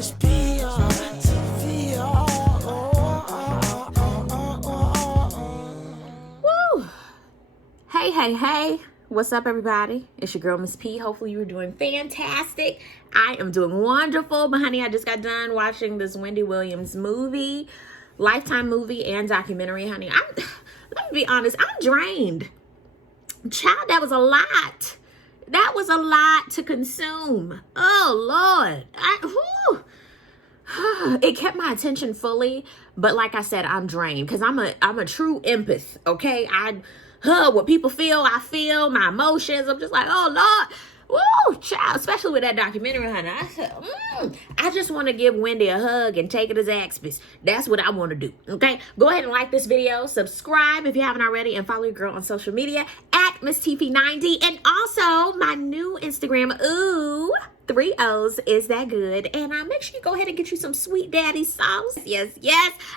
Miss P on TV. Woo! Hey. What's up, everybody? It's your girl, Miss P. Hopefully you're doing fantastic. I am doing wonderful. But honey, I just got done watching this Wendy Williams movie, Lifetime movie and documentary, honey. Let me be honest, I'm drained. Child, that was a lot. That was a lot to consume. Oh, Lord. It kept my attention fully, but like I said, I'm drained because I'm a true empath, okay? What people feel, I feel, my emotions. I'm just like, oh, Lord. Woo, child, especially with that documentary, honey. I said, I just want to give Wendy a hug and take it as Zaxby's. That's what I want to do, okay? Go ahead and like this video, subscribe if you haven't already, and follow your girl on social media at MissTP90, and also my new Instagram, 3 O's, is that good? And make sure you go ahead and get you some Sweet Daddy sauce. Yes,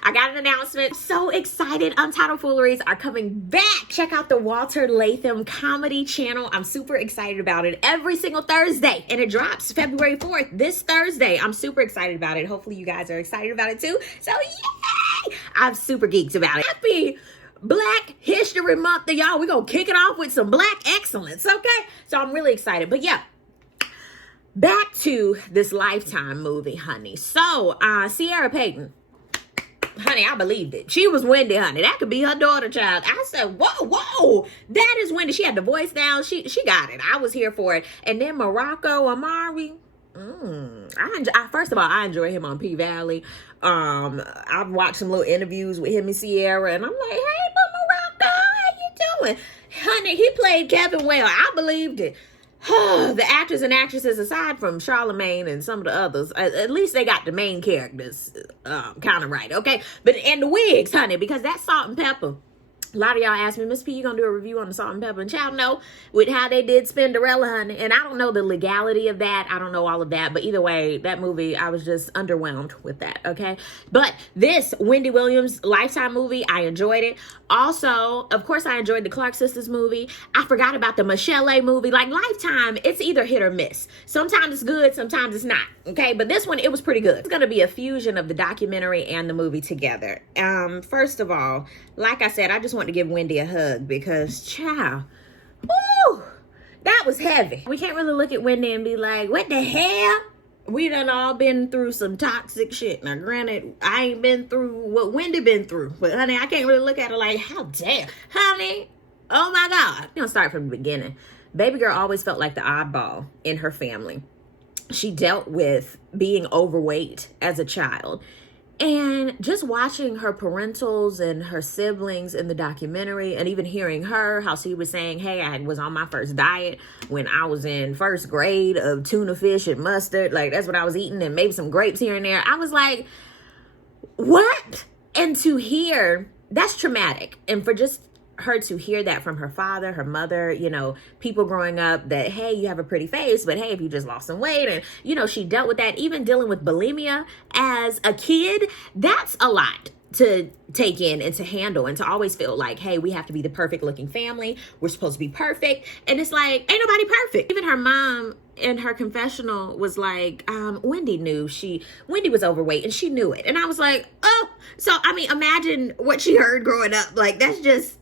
I got an announcement. So excited. Untitled Fooleries are coming back. Check out the Walter Latham comedy channel. I'm super excited about it. Every single Thursday, and it drops February 4th, this Thursday. I'm super excited about it. Hopefully you guys are excited about it too. So yay! I'm super geeked about it. Happy Black History Month, y'all. We're gonna kick it off with some Black excellence, okay? So I'm really excited. But yeah, back to this Lifetime movie, honey. So, Sierra Payton, honey, I believed it. She was Wendy, honey. That could be her daughter, child. I said, whoa, that is Wendy. She had the voice down. She got it. I was here for it. And then Morocco Amari. First of all, I enjoy him on P-Valley. I've watched some little interviews with him and Sierra, and I'm like, hey, Morocco, how you doing? Honey, he played Kevin well. I believed it. The actors and actresses, aside from Charlemagne and some of the others, at least they got the main characters kind of right, okay? And the wigs, honey, because that's Salt and Pepper. A lot of y'all asked me, Miss P, you gonna do a review on the Salt and Pepper? And child, no, with how they did Spinderella, honey. And I don't know the legality of that. I don't know all of that. But either way, that movie, I was just underwhelmed with that, okay? But this Wendy Williams Lifetime movie, I enjoyed it. Also, of course, I enjoyed the Clark Sisters movie. I forgot about the Michelle A movie. Like, Lifetime, it's either hit or miss. Sometimes it's good, sometimes it's not, okay? But this one, it was pretty good. It's gonna be a fusion of the documentary and the movie together. First of all, like I said, I just want to give Wendy a hug because, child, woo, that was heavy. We can't really look at Wendy and be like, what the hell? We done all been through some toxic shit. Now, granted, I ain't been through what Wendy been through, but honey, I can't really look at her like, how dare, honey, oh my God. I'm gonna start from the beginning. Baby girl always felt like the oddball in her family. She dealt with being overweight as a child. And just watching her parentals and her siblings in the documentary, and even hearing her, how she was saying, hey, I was on my first diet when I was in first grade of tuna fish and mustard. Like, that's what I was eating, and maybe some grapes here and there. I was like, what? And to hear, that's traumatic. And for just her to hear that from her father, her mother, you know, people growing up that, hey, you have a pretty face, but hey, if you just lost some weight, and, you know, she dealt with that, even dealing with bulimia as a kid, that's a lot to take in and to handle, and to always feel like, hey, we have to be the perfect looking family. We're supposed to be perfect. And it's like, ain't nobody perfect. Even her mom in her confessional was like, Wendy was overweight and she knew it. And I was like, oh, so I mean, imagine what she heard growing up. Like, that's just,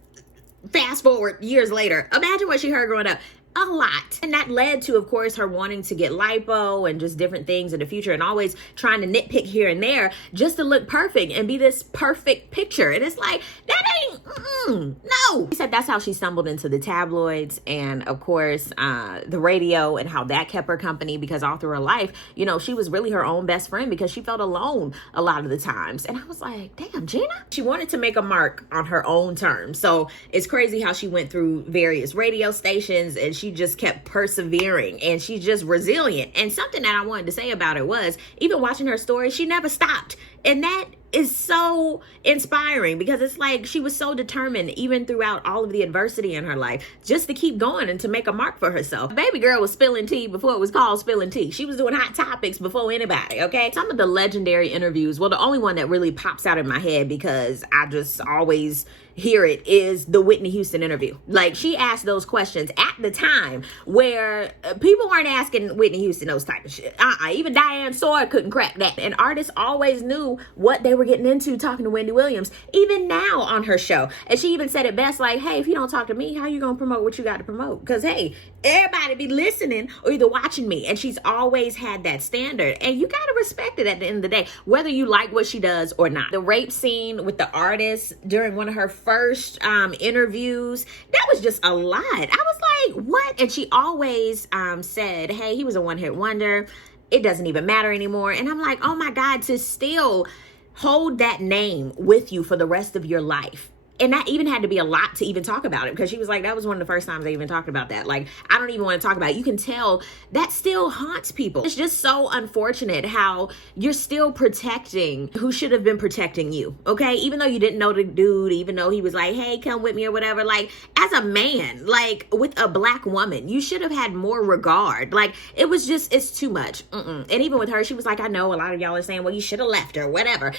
fast forward years later, imagine what she heard growing up. A lot. And that led to, of course, her wanting to get lipo and just different things in the future, and always trying to nitpick here and there just to look perfect and be this perfect picture. And it's like, that ain't, no. She said that's how she stumbled into the tabloids, and of course, the radio, and how that kept her company, because all through her life, you know, she was really her own best friend because she felt alone a lot of the times. And I was like, damn, Gina. She wanted to make a mark on her own terms. So it's crazy how she went through various radio stations, and she just kept persevering, and she's just resilient. And something that I wanted to say about it was, even watching her story, she never stopped. And that is so inspiring, because it's like she was so determined even throughout all of the adversity in her life just to keep going and to make a mark for herself. Baby girl was spilling tea before it was called spilling tea. She was doing hot topics before anybody, okay? Some of the legendary interviews, well, the only one that really pops out in my head because I just always hear it, is the Whitney Houston interview. Like, she asked those questions at the time where people weren't asking Whitney Houston those type of shit. Even Diane Sawyer couldn't crack that. And artists always knew what they were getting into talking to Wendy Williams, even now on her show. And she even said it best, like, hey, if you don't talk to me, how you gonna promote what you got to promote? Because, hey, everybody be listening or either watching me. And she's always had that standard. And you gotta respect it at the end of the day, whether you like what she does or not. The rape scene with the artist during one of her first interviews, that was just a lot. I was like, what? And she always said, hey, he was a one-hit wonder. It doesn't even matter anymore. And I'm like, oh my God, to still hold that name with you for the rest of your life. And that even had to be a lot to even talk about it, because she was like, that was one of the first times I even talked about that. Like, I don't even want to talk about it. You can tell that still haunts people. It's just so unfortunate how you're still protecting who should have been protecting you, okay? Even though you didn't know the dude, even though he was like, hey, come with me or whatever. Like, as a man, like with a black woman, you should have had more regard. Like, it was just, it's too much. And even with her, she was like, I know a lot of y'all are saying, well, you should have left her, whatever.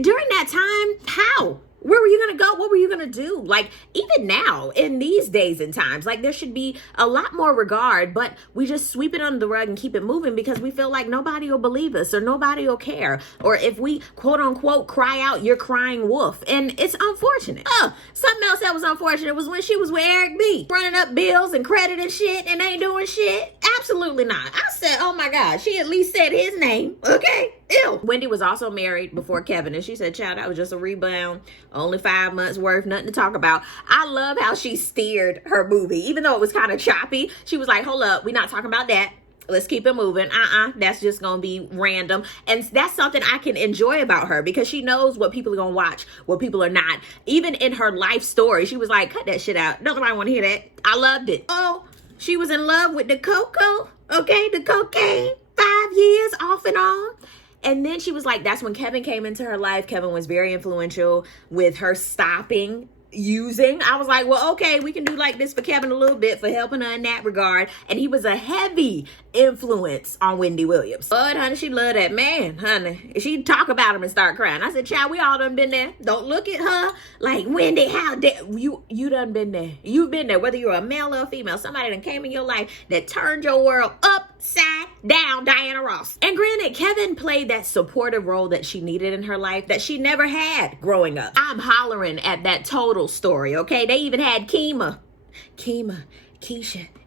During that time, how? Where were you going to go? What were you going to do? Like, even now, in these days and times, like, there should be a lot more regard, but we just sweep it under the rug and keep it moving because we feel like nobody will believe us or nobody will care. Or if we, quote unquote, cry out, you're crying wolf. And it's unfortunate. Something else that was unfortunate was when she was with Eric B. running up bills and credit and shit and ain't doing shit. Absolutely not. I said, oh my God, she at least said his name. Okay. Ew. Wendy was also married before Kevin, and she said, child, that was just a rebound. Only 5 months worth, nothing to talk about. I love how she steered her movie. Even though it was kind of choppy, she was like, hold up, we're not talking about that. Let's keep it moving. That's just gonna be random. And that's something I can enjoy about her, because she knows what people are gonna watch, what people are not. Even in her life story, she was like, cut that shit out. Nobody want to hear that. I loved it. Oh, she was in love with the cocoa. Okay, the cocaine. 5 years off and on. And then she was like, that's when Kevin came into her life. Kevin was very influential with her stopping using. I was like, well, okay, we can do like this for Kevin a little bit for helping her in that regard. And he was a heavy influence on Wendy Williams. But honey, she loved that man, honey. She'd talk about him and start crying. I said, child, we all done been there. Don't look at her like, Wendy, how dare you done been there. You've been there, whether you're a male or a female. Somebody that came in your life that turned your world upside down, Diana Ross. And granted, Kevin played that supportive role that she needed in her life that she never had growing up. I'm hollering at that total story, okay? They even had Keisha,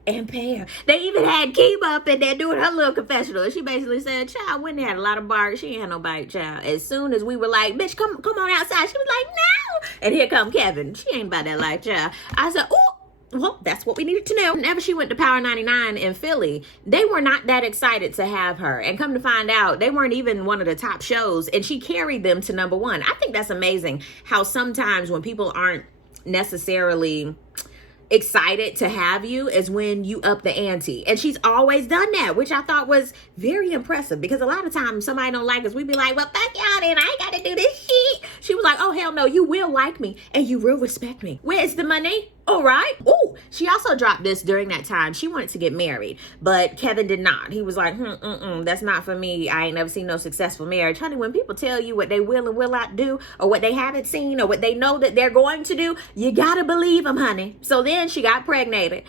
and Pear. They even had Kima up in there doing her little confessional. And she basically said, child, Wendy had a lot of bark. She ain't had no bite, child. As soon as we were like, bitch, come on outside. She was like, no. And here come Kevin. She ain't about that life, child. I said, oh, well, that's what we needed to know. Whenever she went to Power 99 in Philly, they were not that excited to have her. And come to find out, they weren't even one of the top shows. And she carried them to #1. I think that's amazing how sometimes when people aren't necessarily excited to have you is when you up the ante. And she's always done that, which I thought was very impressive, because a lot of times somebody don't like us, we be like, well, fuck y'all then, I ain't gotta do this shit. She was like, oh hell no, you will like me and you will respect me. Where's the money? All right. Oh, she also dropped this during that time. She wanted to get married, but Kevin did not. He was like, that's not for me. I ain't never seen no successful marriage. Honey, when people tell you what they will and will not do, or what they haven't seen, or what they know that they're going to do, you gotta believe them, honey. So then she got pregnant.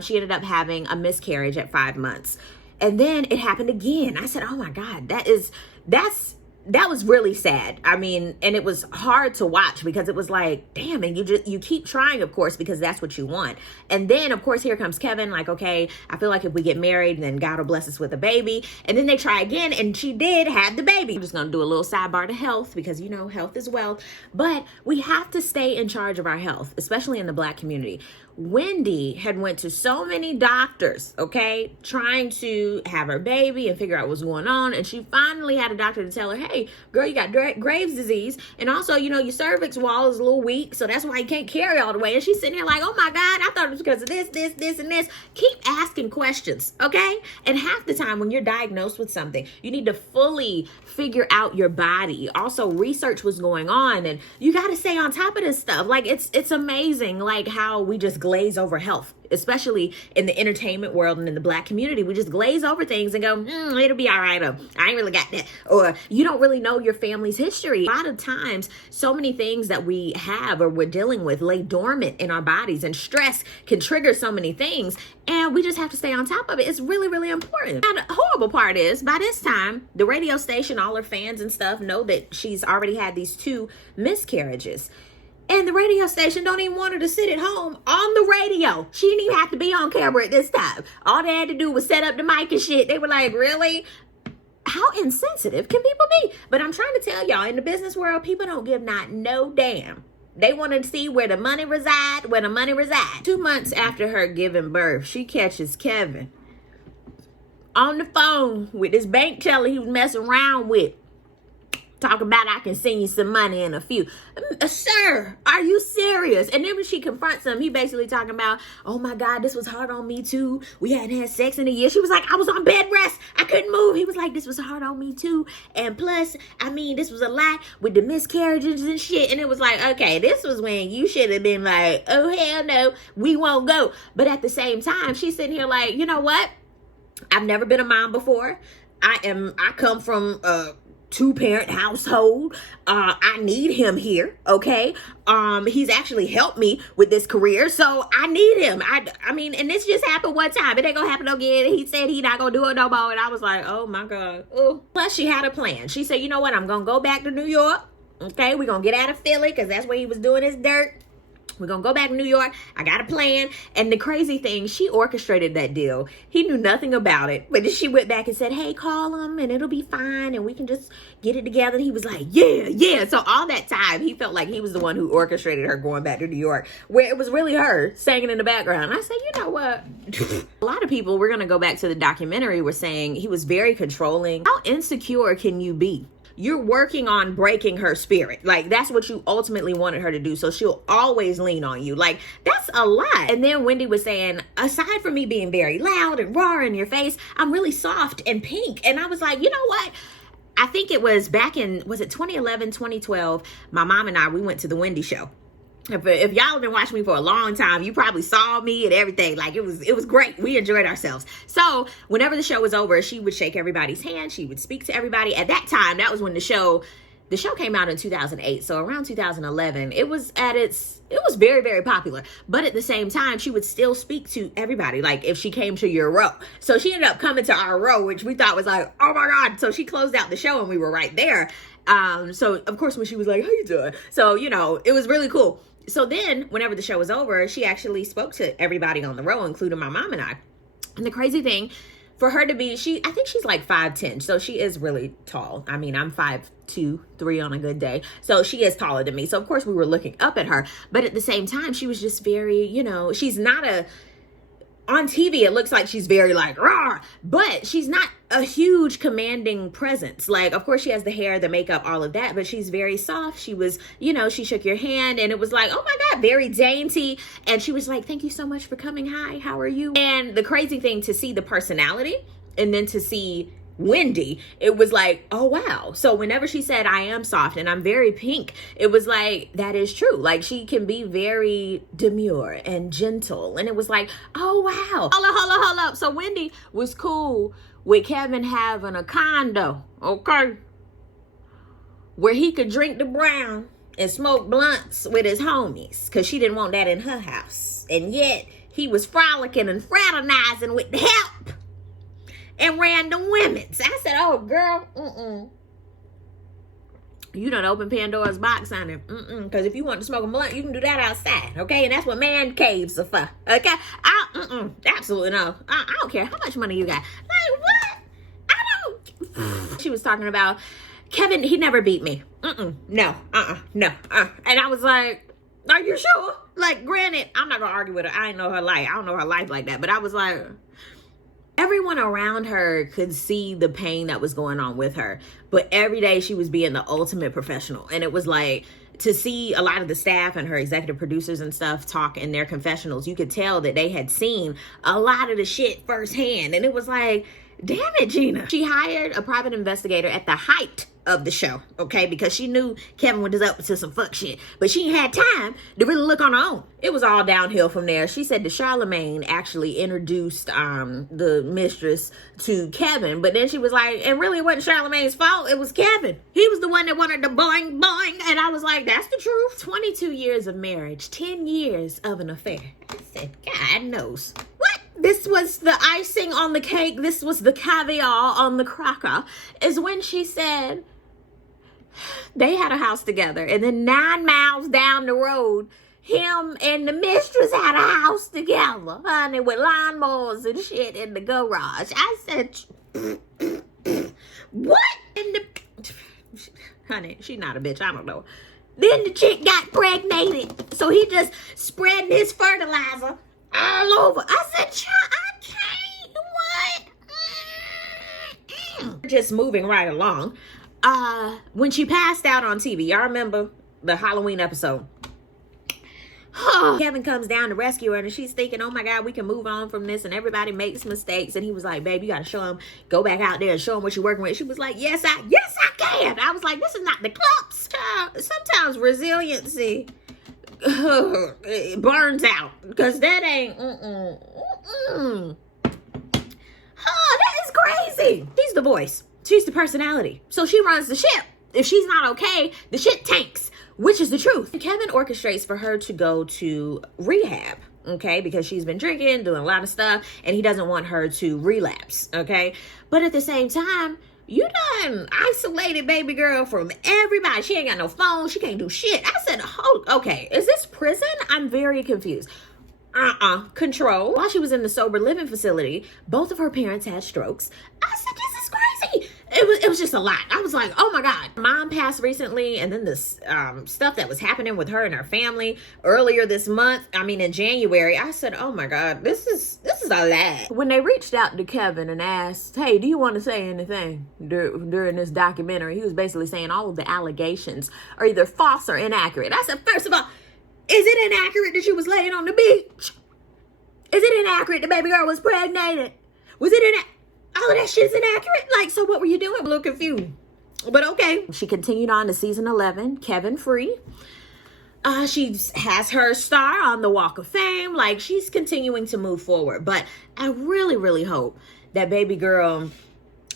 She ended up having a miscarriage at 5 months. And then it happened again. I said, oh my God, that was really sad. I mean, and it was hard to watch, because it was like, damn, and you keep trying, of course, because that's what you want. And then, of course, here comes Kevin, like, okay, I feel like if we get married, then God will bless us with a baby. And then they try again, and she did have the baby. I'm just going to do a little sidebar to health, because, you know, health is wealth. But we have to stay in charge of our health, especially in the Black community. Wendy had went to so many doctors, okay, trying to have her baby and figure out what's going on. And she finally had a doctor to tell her, hey, hey, girl, you got Graves' disease. And also, your cervix wall is a little weak. So that's why you can't carry all the way. And she's sitting here like, oh my God, I thought it was because of this, and this. Keep asking questions, okay? And half the time when you're diagnosed with something, you need to fully figure out your body. Also, research was going on, and you got to stay on top of this stuff. Like, it's amazing, like, how we just glaze over health, especially in the entertainment world and in the Black community. We just glaze over things and go, it'll be all right. Or, I ain't really got that. Or you don't really know your family's history. A lot of times, so many things that we have or we're dealing with lay dormant in our bodies, and stress can trigger so many things. And we just have to stay on top of it. It's really, really important. Now, the horrible part is, by this time, the radio station, all her fans and stuff know that she's already had these 2 miscarriages. And the radio station don't even want her to sit at home on the radio. She didn't even have to be on camera at this time. All they had to do was set up the mic and shit. They were like, really? How insensitive can people be? But I'm trying to tell y'all, in the business world, people don't give not no damn. They want to see where the money reside, 2 months after her giving birth, she catches Kevin on the phone with this bank teller he was messing around with. Talking about, I can send you some money in a few. Sir, are you serious? And then when she confronts him, he basically talking about, oh my God, this was hard on me too. We hadn't had sex in a year. She was like, I was on bed rest. I couldn't move. He was like, this was hard on me too. And plus, this was a lot with the miscarriages and shit. And it was like, okay, this was when you should have been like, oh hell no, we won't go. But at the same time, she's sitting here like, you know what? I've never been a mom before. I come from 2-parent household. I need him here, okay? He's actually helped me with this career, so I need him. I mean, and this just happened one time. It ain't gonna happen again. He said he not gonna do it no more, and I was like, oh my God. Ooh. Plus, she had a plan. She said, you know what? I'm gonna go back to New York, okay? We're gonna get out of Philly, because that's where he was doing his dirt. We're going to go back to New York. I got a plan. And the crazy thing, she orchestrated that deal. He knew nothing about it. But then she went back and said, hey, call him and it'll be fine. And we can just get it together. And he was like, yeah. So all that time, he felt like he was the one who orchestrated her going back to New York, where it was really her singing in the background. I said, you know what? A lot of people, we're going to go back to the documentary, were saying he was very controlling. How insecure can you be? You're working on breaking her spirit. Like, that's what you ultimately wanted her to do. So she'll always lean on you. Like, that's a lot. And then Wendy was saying, aside from me being very loud and raw in your face, I'm really soft and pink. And I was like, you know what? I think it was back in, was it 2011, 2012? My mom and I, we went to the Wendy show. If y'all have been watching me for a long time, you probably saw me and everything. Like, it was great. We enjoyed ourselves. So whenever the show was over, she would shake everybody's hand. She would speak to everybody. At that time, that was when the show came out in 2008. So around 2011, it was very, very popular. But at the same time, she would still speak to everybody. Like, if she came to your row. So she ended up coming to our row, which we thought was like, oh my God. So she closed out the show and we were right there. So of course, when she was like, how you doing? So, it was really cool. So then, whenever the show was over, she actually spoke to everybody on the row, including my mom and I. And the crazy thing, for her to be, I think she's like 5'10", so she is really tall. I mean, I'm 5'2", 3 on a good day. So she is taller than me. So, of course, we were looking up at her. But at the same time, she was just very, she's not on TV, it looks like she's very like, raw, but she's not a huge commanding presence. Like, of course, she has the hair, the makeup, all of that, but she's very soft. She was, she shook your hand and it was like, oh my God, very dainty. And she was like, thank you so much for coming. Hi, how are you? And the crazy thing, to see the personality and then to see Wendy, it was like, oh wow. So whenever she said, I am soft and I'm very pink, it was like, that is true. Like, she can be very demure and gentle. And it was like, oh wow. Hold up. So Wendy was cool with Kevin having a condo, okay, where he could drink the brown and smoke blunts with his homies, because she didn't want that in her house. And yet he was frolicking and fraternizing with the help and random women. So I said, oh, girl, you done open Pandora's box on him. Because if you want to smoke a blunt, you can do that outside, okay? And that's what man caves are for, okay? Absolutely no. I don't care how much money you got. Like, what? I don't. She was talking about, Kevin, he never beat me. No. And I was like, are you sure? Like, granted, I'm not going to argue with her. I didn't know her life. I don't know her life like that. But I was like, Everyone around her could see the pain that was going on with her, but every day she was being the ultimate professional. And it was like, to see a lot of the staff and her executive producers and stuff talk in their confessionals, you could tell that they had seen a lot of the shit firsthand. And it was like, damn it, Gina. She hired a private investigator at the height of the show, okay, because she knew Kevin was up to some fuck shit, but she ain't had time to really look on her own. It was all downhill from there. She said that Charlamagne actually introduced the mistress to Kevin, but then she was like, and really it wasn't Charlamagne's fault, it was Kevin. He was the one that wanted the boing boing. And I was like, that's the truth. 22 years of marriage, 10 years of an affair. I said, God knows. What? This was the icing on the cake. This was the caviar on the cracker, is when she said they had a house together. And then 9 miles down the road, him and the mistress had a house together, honey, with lawnmowers and shit in the garage. I said, what in the... Honey, she's not a bitch. I don't know. Then the chick got pregnated. So he just spreading his fertilizer all over. I said, child, I can't. What? Just moving right along. When she passed out on TV, y'all remember the Halloween episode? Kevin comes down to rescue her, and she's thinking, oh my God, we can move on from this, and everybody makes mistakes. And he was like, babe, you gotta show him, go back out there and show him what you're working with. She was like, yes, I can. I was like, this is not the clubs. Sometimes resiliency it burns out, because that ain't that is crazy. She's the voice, she's the personality, so she runs the ship. If she's not okay, the shit tanks, which is the truth. Kevin orchestrates for her to go to rehab, okay, because she's been drinking, doing a lot of stuff, and he doesn't want her to relapse, okay? But at the same time, you done isolated baby girl from everybody. She ain't got no phone. She can't do shit. I said, oh, okay, is this prison? I'm very confused. Control. While she was in the sober living facility, both of her parents had strokes. I said, this is crazy. It was just a lot. I was like, oh my God. Mom passed recently, and then this stuff that was happening with her and her family earlier this month, in January. I said, oh my God, this is a lot. When they reached out to Kevin and asked, hey, do you want to say anything during this documentary? He was basically saying all of the allegations are either false or inaccurate. I said, first of all, is it inaccurate that she was laying on the beach? Is it inaccurate the baby girl was pregnated? Was it inaccurate? All of that shit is inaccurate? Like, so what were you doing? I'm a little confused. But okay. She continued on to season 11, Kevin Free. She has her star on the Walk of Fame. Like, she's continuing to move forward. But I really, really hope that baby girl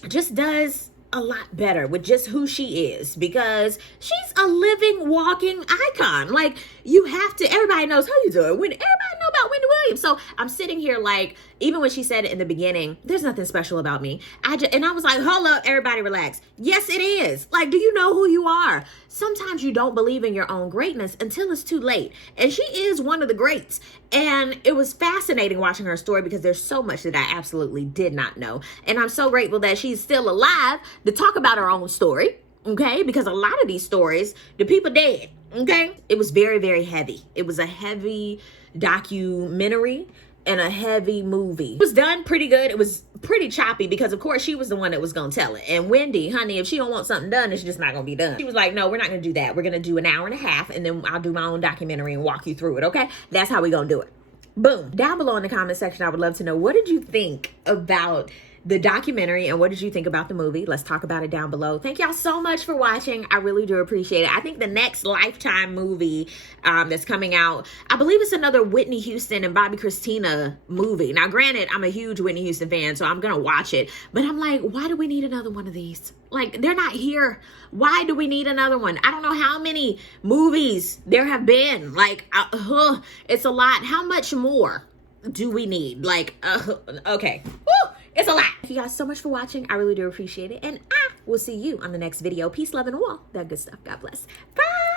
just does a lot better with just who she is, because she's a living, walking icon. Like, you have to, everybody knows how you do it. Everybody know about Wendy Williams. So I'm sitting here like, even when she said it in the beginning, there's nothing special about me. And I was like, hold up, everybody relax. Yes, it is. Like, do you know who you are? Sometimes you don't believe in your own greatness until it's too late. And she is one of the greats. And it was fascinating watching her story, because there's so much that I absolutely did not know. And I'm so grateful that she's still alive to talk about her own story, okay? Because a lot of these stories, the people dead, okay? It was very, very heavy. It was a heavy documentary and a heavy movie. It was done pretty good. It was pretty choppy, because of course she was the one that was gonna tell it. And Wendy, honey, if she don't want something done, it's just not gonna be done. She was like, no, we're not gonna do that. We're gonna do an hour and a half, and then I'll do my own documentary and walk you through it, okay? That's how we gonna do it. Boom. Down below in the comment section, I would love to know, what did you think about the documentary, and what did you think about the movie? Let's talk about it down below. Thank y'all so much for watching. I really do appreciate it. I think the next Lifetime movie that's coming out, I believe it's another Whitney Houston and Bobby Christina movie. Now, granted, I'm a huge Whitney Houston fan, so I'm gonna watch it, but I'm like, why do we need another one of these? Like, they're not here. Why do we need another one? I don't know how many movies there have been. Like, it's a lot. How much more do we need? Like, okay. Woo! It's a lot. Thank you guys so much for watching. I really do appreciate it. And I will see you on the next video. Peace, love, and all that good stuff. God bless. Bye.